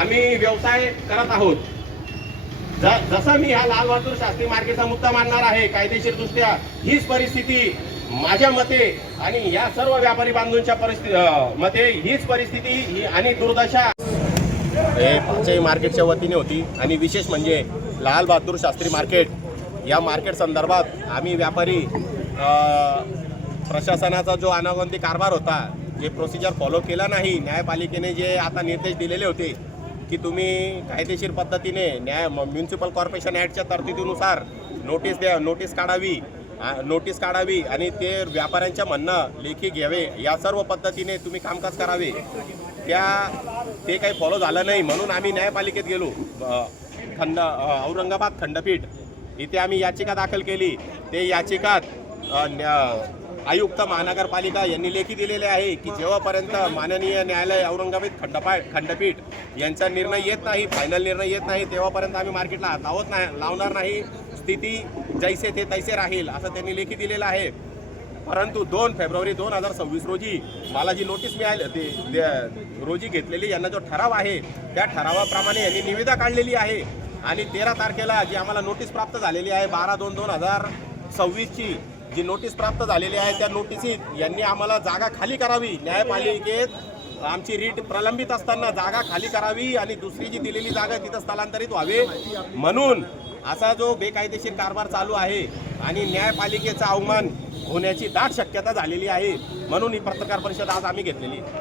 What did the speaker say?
आम्ही व्यवसाय करत आहोत। जसं मी हा लाल बहादूर शास्त्री मार्केटचा मुद्दा मांडणार आहे, कायदेशीर दृष्ट्या हीच परिस्थिती माझ्या मते आणि या सर्व व्यापारी बांधवांच्या मते हीच परिस्थिती आणि दुर्दशा हे पाचही मार्केटच्या वतीने होती। आणि विशेष म्हणजे लाल बहादूर शास्त्री मार्केट या मार्केट संदर्भात आम्ही व्यापारी प्रशासनाचा जो अनागोंदी कारभार होता, जे प्रोसिजर फॉलो केला नाही, न्यायपालिकेने जे आता निर्देश दिलेले होते की तुम्ही कायदेशीर पद्धतीने म्युन्सिपल कॉर्पोरेशन ॲक्टच्या तरतुदीनुसार नोटीस काढावी आणि ते व्यापाऱ्यांच्या म्हणणं लेखी घ्यावे, या सर्व पद्धतीने तुम्ही कामकाज करावे, ते काही फॉलो झालं नाही। म्हणून आम्ही न्यायपालिकेत गेलो, औरंगाबाद खंडपीठ इथे आम्ही याचिका दाखल केली। ते याचिकात आयुक्त महानगरपालिका यांनी लेखी दिलेले आहे की जेव्हापर्यंत माननीय न्यायालय औरंगाबाद खंडपीठ यांचा निर्णय येत नाही, फायनल निर्णय येत नाही, तेव्हापर्यंत आम्ही मार्केटला हात लावणार नाही, स्थिती जैसे थे तैसे राहील असं त्यांनी लेखी दिलेलं आहे। परंतु 2 फेब्रुवारी 2026 रोजी मला जी नोटीस मिळाली ते रोजी घेतलेली यांना जो ठराव आहे त्या ठरावाप्रमाणे यांनी निविदा काढलेली आहे। आणि 13 तारखेला जी आम्हाला नोटीस प्राप्त झालेली आहे 12/2/2026 ची जी नोटीस प्राप्त झालेली आहे, त्या नोटिसीत यांनी आम्हाला जागा खाली करावी, न्यायपालिकेत आमची रीट प्रलंबित असताना जागा खाली करावी आणि दुसरी जी दिलेली जागा तिथं स्थलांतरित व्हावे, म्हणून असा जो बेकायदेशीर कारभार चालू आहे आणि न्यायपालिकेचा अवमान होण्याची दाट शक्यता झालेली आहे। म्हणून ही पत्रकार परिषद आज आम्ही घेतलेली आहे।